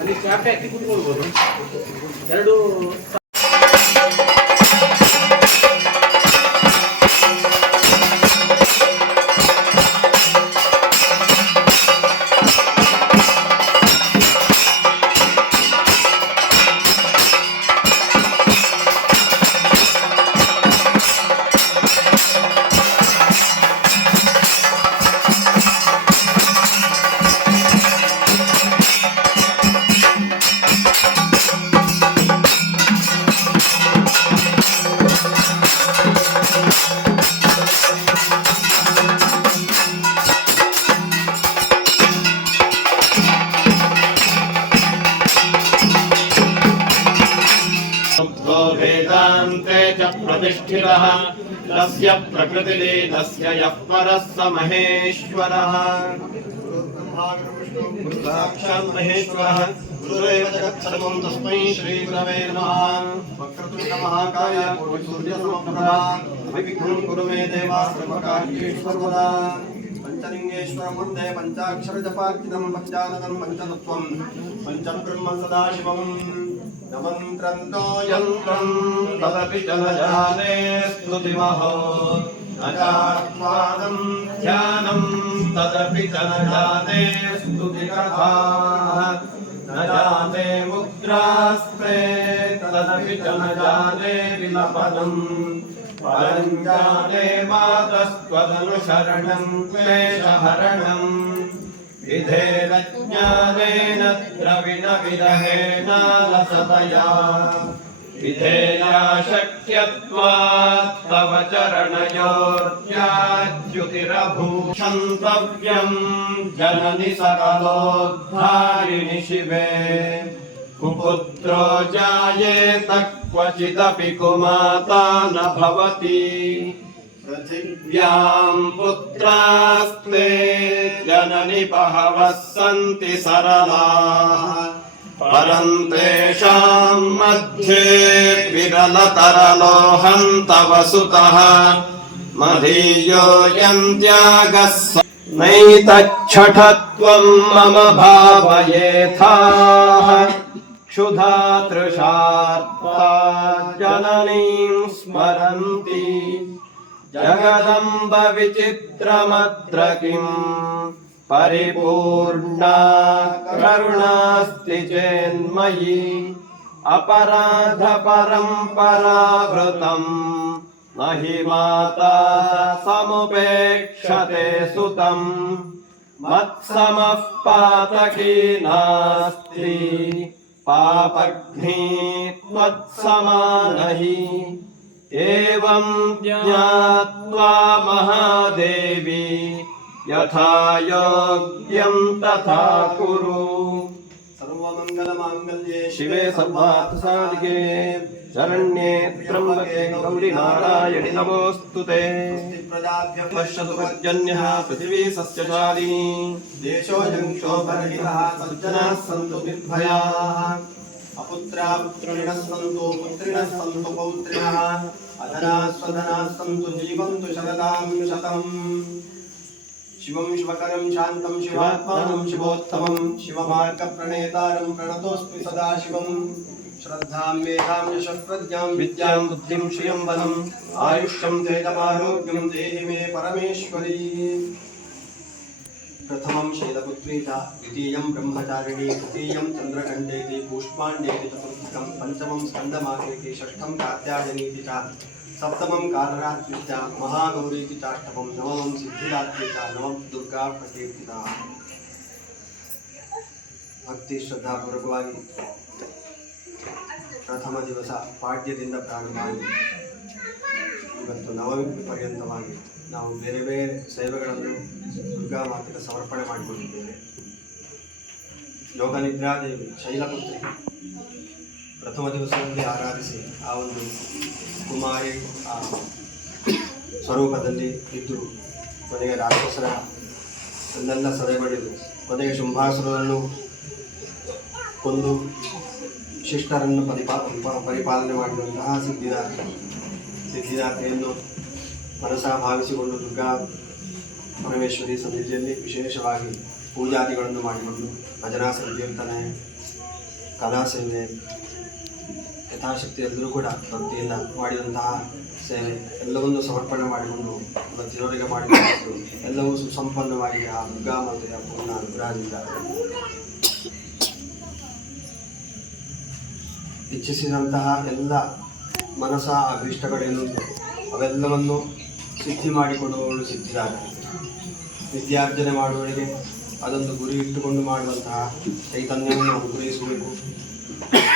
ಅಲ್ಲಿ ಚಾಪೆ ಹಾಕಿ ಕುತ್ಕೊಳ್ಬೋದು ಎರಡು वेदान्ते च प्रतिष्ठितः तस्य प्रकृतिलीनस्य यः परः स महेश्वरः साक्षात् महेश्वरः गुरुरेव जगत्सर्वं तस्मै श्रीगुरवे नमः वक्रतुण्डमहाकाय सूर्यसमप्रभा विघ्नं कुरु मे देव सर्वकार्येषु सर्वदा पंचलिंगेश्वरं वन्दे पंचाक्षरजपार्चितं पञ्चानदं पञ्चतत्त्वं पञ्चब्रह्म सदाशिवं नमन्त्रन्तो यन्त्रं तदपि च न जाने स्तुतिमहो न चात्मानं ध्यानं तदपि च न जाने स्तुतिकथाः न जाने मुद्रास्ते तदपि च न जाने विलपनम् परं जाने मातस्त्वदनुशरणं क्लेशहरणम् विधेन ज्ञानेन द्रविणविरहेणालसतया विधेया शक्यत्वात् तव चरणयोर्त्याच्युतिरभूषन्तव्यं जननि सकलोद्धारिणि शिवे कुपुत्रो जायेत क्वचिदपि कुमाता न भवति पृथिव्यां पुत्रास्ते जननि बहवः सन्ति सरलाः परं तेषां मध्ये विरलतरलोहं तव सुतः मदीयोऽयं त्यागः नैतच्छठत्वं मम भावयेथाः क्षुधा तृषार्ता जननीं स्मरन्ति जगदम्ब विचित्रमत्र किम् परिपूर्णा करुणास्ति चेन्मयि अपराध परम्परावृतम् न हि माता समुपेक्षते सुतम् मत्समः पातकी नास्ति पापघ्नी त्वत्समा नहि एवं ज्ञात्वा महादेवी यथा योग्यं तथा कुरु सर्वमङ्गलमाङ्गल्ये शिवे सर्वार्थसाधिके शरण्ये त्र्यम्बके गौरि नारायणि नमोऽस्तुते पश्यतु पर्जन्यः पृथिवी सस्यशालिनी देशोऽयं शोभरहितः सज्जनाः सन्तु निर्भयाः ಅಪುತ್ರಾ ಪುತ್ರಿಣಃ ಸಂತು ಪುತ್ರಿಣಃ ಸಂತು ಪೌತ್ರಿಣಃ ಅಧನಾಃ ಸ್ವಧನಾಃ ಸಂತು ಜೀವಂತು ಶರದಾಂ ಶತಂ ಶಿವಂ ಶಿವಕರಂ ಶಾಂತಂ ಶಿವಾತ್ಮಾನಂ ಶಿವೋತ್ತಮಂ ಶಿವಮಾರ್ಗಪ್ರಣೇತಾರಂ ಪ್ರಣತೋಸ್ಮಿ ಸದಾ ಶಿವಂ ಶ್ರದ್ಧಾಂ ಮೇಧಾಂ ಯಶಃಪ್ರಜ್ಞಾಂ ವಿದ್ಯಾಂ ಬುದ್ಧಿಂ ಶ್ರಿಯಂ ಬಲಂ ಆಯುಷ್ಯಂ ತೇಜಮಾರೋಗ್ಯಂ ದೇಹಿ ಮೇ ಪರಮೇಶ್ವರಿ ಪ್ರಥಮಂ ಶೈಲಪುತ್ರೀತ ದ್ವಿತೀಯಂ ಬ್ರಹ್ಮಚಾರಿಣಿ ತೃತೀಯಂ ಚಂದ್ರಖಂಡೇತಿ ಪುಷ್ಪಾಂಡೇತಿ ಚತುರ್ಥಂ ಪಂಚಮಂ ಸ್ಕಂದಮಾತೇತಿ ಷಷ್ಠಂ ಕಾತ್ಯಾಯನೀತಿ ಚ ಸಪ್ತಮಂ ಕಾಲರಾತ್ರಿ ಚ ಮಹಾಗೌರೀತಿ ಚಾಷ್ಟಮಂ ನವಮಂ ಸಿದ್ಧಿರಾತ್ರಿ ಚ ನವಂ ದುರ್ಗಾ ಪ್ರಕೀರ್ತಿತ. ಭಕ್ತಿ ಶ್ರದ್ಧಾಪೂರ್ವಕವಾಗಿ ಪ್ರಥಮ ದಿವಸ ಪಾಡ್ಯದಿಂದ ಪ್ರಾರಂಭವಾಗಿ ಇವತ್ತು ನವಮಿ ಪರ್ಯಂತವಾಗಿ ನಾವು ಬೇರೆ ಬೇರೆ ಸೇವೆಗಳನ್ನು ದುರ್ಗಾ ಮಾತೆಗೆ ಸಮರ್ಪಣೆ ಮಾಡಿಕೊಂಡಿದ್ದೇವೆ. ಯೋಗನಿದ್ರಾದೇವಿ ಶೈಲಪುತ್ರಿ ಪ್ರಥಮ ದಿವಸದಲ್ಲಿ ಆರಾಧಿಸಿ ಆ ಒಂದು ಕುಮಾರಿ ಆ ಸ್ವರೂಪದಲ್ಲಿ ಇದ್ದು ಕೊನೆಗೆ ರಾಕ್ಷಸರ ಅಲ್ಲೆಲ್ಲ ಸದೆಬಡಿದು ಕೊನೆಗೆ ಶುಂಭಾಸುರನನ್ನು ಕೊಂದು ಶಿಷ್ಟರನ್ನು ಪರಿಪಾಲನೆ ಮಾಡಿದಂತಹ ಸಿದ್ಧಿದಾತ್ರಿಯನ್ನು ಮನಸಾ ಭಾವಿಸಿಕೊಂಡು ದುರ್ಗಾ ಪರಮೇಶ್ವರಿ ಸನ್ನಿಧಿಯಲ್ಲಿ ವಿಶೇಷವಾಗಿ ಪೂಜಾದಿಗಳನ್ನು ಮಾಡಿಕೊಂಡು ಭಜನಾ ಸಂಕೀರ್ತನೆ ಕಲಾಸೇವೆ ಯಥಾಶಕ್ತಿ ಎಲ್ಲರೂ ಕೂಡ ಭಕ್ತಿಯಿಂದ ಮಾಡಿದಂತಹ ಸೇವೆ ಎಲ್ಲವನ್ನೂ ಸಮರ್ಪಣೆ ಮಾಡಿಕೊಂಡು ಭಕ್ತಿಯವರಿಗೆ ಮಾಡಿಕೊಂಡು ಎಲ್ಲವೂ ಸುಸಂಪನ್ನವಾಗಿ ಆ ದುರ್ಗಾ ಮಾತೆಯ ಪೂರ್ಣ ಅನುಗ್ರಹದಿಂದ ಇಚ್ಛಿಸಿದಂತಹ ಎಲ್ಲ ಮನಸ ಅಭೀಷ್ಟಗಳೇನು ಅವೆಲ್ಲವನ್ನು ಸಿದ್ಧಿ ಮಾಡಿಕೊಳ್ಳುವವಳು ಸಿದ್ಧಿದಾರ. ವಿದ್ಯಾರ್ಜನೆ ಮಾಡುವವರಿಗೆ ಅದೊಂದು ಗುರಿ ಇಟ್ಟುಕೊಂಡು ಮಾಡುವಂತಹ ಚೈತನ್ಯವನ್ನು ಅನುಗ್ರಹಿಸಬೇಕು.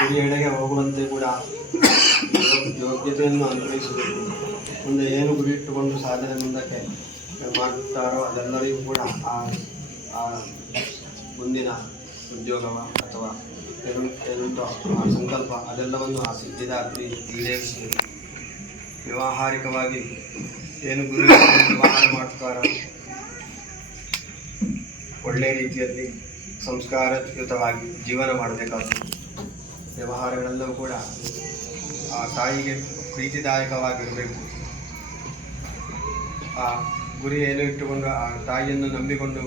ಗುರಿಯೆಡೆಗೆ ಹೋಗುವಂತೆ ಕೂಡ ಯೋಗ್ಯತೆಯನ್ನು ಅನುಗ್ರಹಿಸಬೇಕು. ಮುಂದೆ ಏನು ಗುರಿ ಇಟ್ಟುಕೊಂಡು ಸಾಧನೆ ಮುಂದಕ್ಕೆ ಮಾಡುತ್ತಾರೋ ಅದೆಲ್ಲರಿಗೂ ಕೂಡ ಆ ಮುಂದಿನ ಉದ್ಯೋಗವ ಅಥವಾ ಏನುಂಟೋ ಆ ಸಂಕಲ್ಪ ಅದೆಲ್ಲವನ್ನು ಆ ಸಿದ್ಧಿದಾತ್ರಿ ಈಡೇರಿಸಬೇಕು. ವ್ಯಾವಹಾರಿಕವಾಗಿ ಏನು ಗುರಿ ವ್ಯವಹಾರ ಮಾಡ್ತಾರೋ ಒಳ್ಳೆಯ ರೀತಿಯಲ್ಲಿ ಸಂಸ್ಕಾರಯುತವಾಗಿ ಜೀವನ ಮಾಡಬೇಕಾಗ್ತದೆ. ವ್ಯವಹಾರಗಳೆಲ್ಲವೂ ಕೂಡ ಆ ತಾಯಿಗೆ ಪ್ರೀತಿದಾಯಕವಾಗಿರಬೇಕು. ಆ ಗುರಿ ಏನು ಇಟ್ಟುಕೊಂಡು ಆ ತಾಯಿಯನ್ನು ನಂಬಿಕೊಂಡು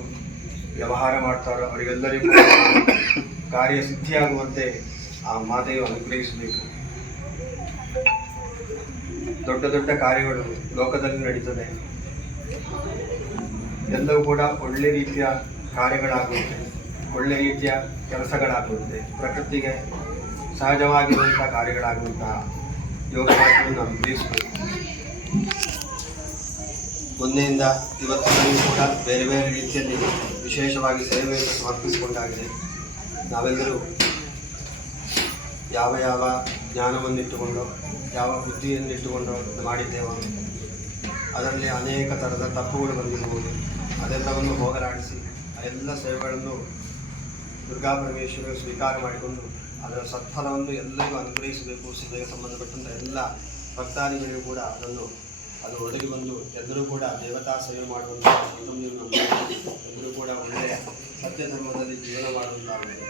ವ್ಯವಹಾರ ಮಾಡ್ತಾರೋ ಅವರಿಗೆಲ್ಲರಿಗೂ ಕಾರ್ಯ ಸಿದ್ಧಿಯಾಗುವಂತೆ ಆ ಮಾತೆಯು ಅನುಗ್ರಹಿಸಬೇಕು. ದೊಡ್ಡ ದೊಡ್ಡ ಕಾರ್ಯಗಳು ಲೋಕದಲ್ಲಿ ನಡೀತದೆ. ಎಲ್ಲವೂ ಕೂಡ ಒಳ್ಳೆ ರೀತಿಯ ಕಾರ್ಯಗಳಾಗುತ್ತದೆ, ಒಳ್ಳೆ ರೀತಿಯ ಕೆಲಸಗಳಾಗುತ್ತದೆ. ಪ್ರಕೃತಿಗೆ ಸಹಜವಾಗಿರುವಂತಹ ಕಾರ್ಯಗಳಾಗುವಂತಹ ಯೋಗವನ್ನು ಅನುಗ್ರಹಿಸಬೇಕು. ಮೊನ್ನೆಯಿಂದ ಇವತ್ತಿನೂ ಕೂಡ ಬೇರೆ ಬೇರೆ ರೀತಿಯಲ್ಲಿ ವಿಶೇಷವಾಗಿ ಸೇವೆಯನ್ನು ಸಮರ್ಪಿಸಿಕೊಂಡಾಗಿದೆ. ನಾವೆಲ್ಲರೂ ಯಾವ ಯಾವ ಜ್ಞಾನವನ್ನಿಟ್ಟುಕೊಂಡು ಯಾವ ಬುದ್ಧಿಯನ್ನಿಟ್ಟುಕೊಂಡು ಮಾಡಿದ್ದೇವೋ ಅದರಲ್ಲಿ ಅನೇಕ ಥರದ ತಪ್ಪುಗಳು ಬಂದಿರಬಹುದು. ಅದೆಲ್ಲವನ್ನು ಹೋಗಲಾಡಿಸಿ ಆ ಎಲ್ಲ ಸೇವೆಗಳನ್ನು ದುರ್ಗಾ ಪರಮೇಶ್ವರರು ಸ್ವೀಕಾರ ಮಾಡಿಕೊಂಡು ಅದರ ಸತ್ಫಲವನ್ನು ಎಲ್ಲರಿಗೂ ಅನುಗ್ರಹಿಸಬೇಕು. ಸೇವೆಗೆ ಸಂಬಂಧಪಟ್ಟಂಥ ಎಲ್ಲ ಭಕ್ತಾದಿಗಳಿಗೂ ಕೂಡ ಅದು ಒದಗಿ ಬಂದು ಎಲ್ಲರೂ ಕೂಡ ದೇವತಾ ಸೇವೆ ಮಾಡುವಂತಹ ಸಂತೋಷವನ್ನು ಎಲ್ಲರೂ ಕೂಡ ಒಳ್ಳೆಯ ಸತ್ಯ ಧರ್ಮದಲ್ಲಿ ಜೀವನ ಮಾಡುವಂತಾಗಬೇಕು.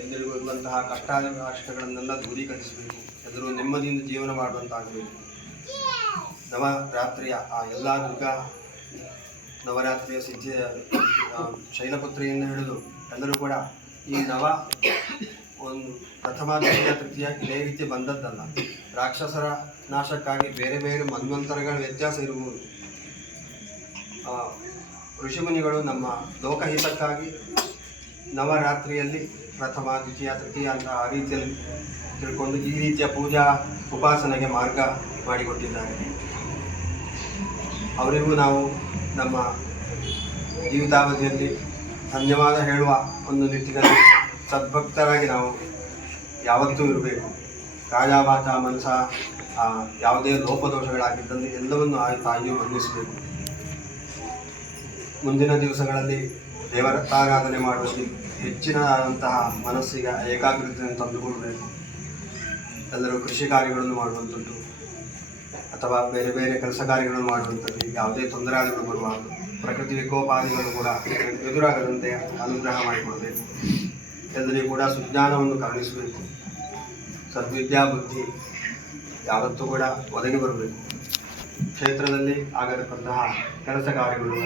ಎಲ್ಲರಿಗೂ ಇರುವಂತಹ ಕಷ್ಟಗಳನ್ನೆಲ್ಲ ದೂರೀಕರಿಸಬೇಕು. ಎಲ್ಲರೂ ನೆಮ್ಮದಿಯಿಂದ ಜೀವನ ಮಾಡುವಂತಾಗಬೇಕು. ನವರಾತ್ರಿಯ ಆ ಎಲ್ಲ ದುರ್ಗಾ ನವರಾತ್ರಿಯ ಸಿದ್ಧಿಯ ಶೈಲಪುತ್ರಿಯಿಂದ ಹಿಡಿದು ಎಲ್ಲರೂ ಕೂಡ ಈ ಒಂದು ಪ್ರಥಮ ದ್ವಿತೀಯ ತೃತೀಯ ಇದೇ ರೀತಿ ಬಂದದ್ದಲ್ಲ. ರಾಕ್ಷಸರ ನಾಶಕ್ಕಾಗಿ ಬೇರೆ ಬೇರೆ ಮನ್ವಂತರಗಳ ವ್ಯತ್ಯಾಸ ಇರುವುದು. ಋಷಿಮುನಿಗಳು ನಮ್ಮ ಲೋಕಹಿತಕ್ಕಾಗಿ ನವರಾತ್ರಿಯಲ್ಲಿ ಪ್ರಥಮ ದ್ವಿತೀಯ ತೃತೀಯ ಅಂತ ಆ ರೀತಿಯಲ್ಲಿ ತಿಳ್ಕೊಂಡು ಈ ರೀತಿಯ ಪೂಜಾ ಉಪಾಸನೆಗೆ ಮಾರ್ಗ ಮಾಡಿಕೊಟ್ಟಿದ್ದಾರೆ. ಅವರಿಗೂ ನಾವು ನಮ್ಮ ಜೀವಿತಾವಧಿಯಲ್ಲಿ ಧನ್ಯವಾದ ಹೇಳುವ ಒಂದು ನಿಟ್ಟಿನಲ್ಲಿ ಸದ್ಭಕ್ತರಾಗಿ ನಾವು ಯಾವತ್ತೂ ಇರಬೇಕು. ಕಾಯಾವಾಚ ಮನಸ ಯಾವುದೇ ಲೋಪದೋಷಗಳಾಗಿದ್ದಲ್ಲಿ ಎಲ್ಲವನ್ನು ಆ ತಾಯಿಯು ಮನ್ನಿಸಬೇಕು. ಮುಂದಿನ ದಿವಸಗಳಲ್ಲಿ ದೇವರಾರಾಧನೆ ಮಾಡುವಲ್ಲಿ ಹೆಚ್ಚಿನದಾದಂತಹ ಮನಸ್ಸಿಗೆ ಏಕಾಗ್ರತೆಯನ್ನು ತಂದುಕೊಡಬೇಕು. ಎಲ್ಲರೂ ಕೃಷಿ ಕಾರ್ಯಗಳನ್ನು ಮಾಡುವಂಥದ್ದು ಅಥವಾ ಬೇರೆ ಬೇರೆ ಕೆಲಸ ಕಾರ್ಯಗಳನ್ನು ಮಾಡುವಂಥದ್ದು ಯಾವುದೇ ತೊಂದರೆಗಳು ಬರುವಾಗ ಪ್ರಕೃತಿ ವಿಕೋಪಾದಿಗಳು ಕೂಡ ಎದುರಾಗದಂತೆ ಅನುಗ್ರಹ ಮಾಡಿಕೊಡಬೇಕು. ಎಲ್ಲರಿಗೂ ಕೂಡ ಸುಜ್ಞಾನವನ್ನು ಕರುಣಿಸಬೇಕು. ಸದ್ವಿದ್ಯಾ ಬುದ್ಧಿ ಯಾವತ್ತೂ ಕೂಡ ಒದಗಿ ಬರಬೇಕು. ಕ್ಷೇತ್ರದಲ್ಲಿ ಆಗತಕ್ಕಂತಹ ಕೆಲಸ ಕಾರ್ಯಗಳು,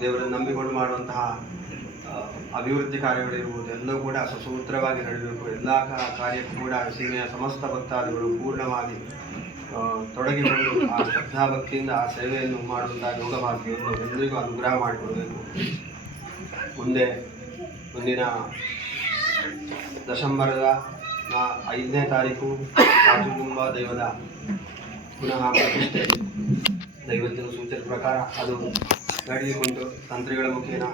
ದೇವರನ್ನು ನಂಬಿಕೊಂಡು ಮಾಡುವಂತಹ ಅಭಿವೃದ್ಧಿ ಕಾರ್ಯಗಳಿರ್ಬೋದು, ಎಲ್ಲವೂ ಕೂಡ ಸುಸೂತ್ರವಾಗಿ ನಡೆಯಬೇಕು. ಎಲ್ಲ ಕಾರ್ಯಕ್ಕೂ ಕೂಡ ಸೀಮೆಯ ಸಮಸ್ತ ಭಕ್ತಾದಿಗಳು ಪೂರ್ಣವಾಗಿ ತೊಡಗಿಕೊಂಡು ಆ ಶ್ರದ್ಧಾಭಕ್ತಿಯಿಂದ ಆ ಸೇವೆಯನ್ನು ಮಾಡುವಂತಹ ಯೋಗ ಭಾಗ್ಯವನ್ನು ಎಲ್ಲರಿಗೂ ಅನುಗ್ರಹ ಮಾಡಿಕೊಡಬೇಕು. ಮುಂದಿನ ಡಿಸೆಂಬರದ 5ನೇ ತಾರೀಕು ರಾಜಕುಂಭ ದೈವದ ಪುನಃ ಪ್ರತಿಷ್ಠೆ ದೈವಜ್ಞರ ಸೂಚನೆ ಪ್ರಕಾರ ಅದು ನಡೆದುಕೊಂಡು ತಂತ್ರಿಗಳ ಮುಖೇನ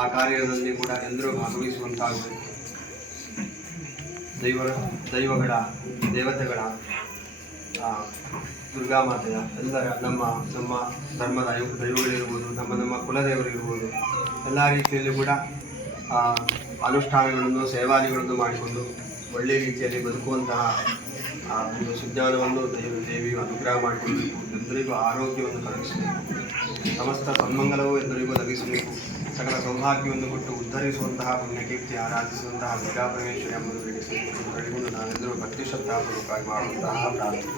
ಆ ಕಾರ್ಯದಲ್ಲಿ ಕೂಡ ಎಲ್ಲರೂ ಭಾಗವಹಿಸುವಂತಾಗಬೇಕು. ದೈವಗಳ ದೇವತೆಗಳ ದುರ್ಗಾಮಾತೆಯ ಎಲ್ಲರ ನಮ್ಮ ಧರ್ಮದ ದೈವಗಳಿರ್ಬೋದು, ನಮ್ಮ ಕುಲದೇವರಿರ್ಬೋದು, ಎಲ್ಲ ರೀತಿಯಲ್ಲಿ ಕೂಡ ಅನುಷ್ಠಾನಗಳನ್ನು ಸೇವಾದಿಗಳನ್ನು ಮಾಡಿಕೊಂಡು ಒಳ್ಳೆಯ ರೀತಿಯಲ್ಲಿ ಬದುಕುವಂತಹ ಒಂದು ಸುಜ್ಞಾನವನ್ನು ದೇವಿಯು ಅನುಗ್ರಹ ಮಾಡಿಕೊಡಬೇಕು. ಎಲ್ಲರಿಗೂ ಆರೋಗ್ಯವನ್ನು ಕಲಿಸಬೇಕು. ಸಮಸ್ತ ಸನ್ಮಂಗಲವೂ ಎಲ್ಲರಿಗೂ ಒದಗಿಸಬೇಕು. ಸಕಲ ಸೌಭಾಗ್ಯವನ್ನು ಕೊಟ್ಟು ಉದ್ಧರಿಸುವಂತಹ ಪುಣ್ಯಕೀರ್ತಿ ಆರಾಧಿಸುವಂತಹ ದುರ್ಗಾಪರಮೇಶ್ವರಿ ಎಂಬುದು ಹೇಳಿಕೊಂಡು ನಾವೆಲ್ಲರೂ ಭಕ್ತಿ ಶ್ರದ್ಧಾಪೂರ್ವಕವಾಗಿ ಮಾಡುವಂತಹ ಪ್ರಾರ್ಥನೆ.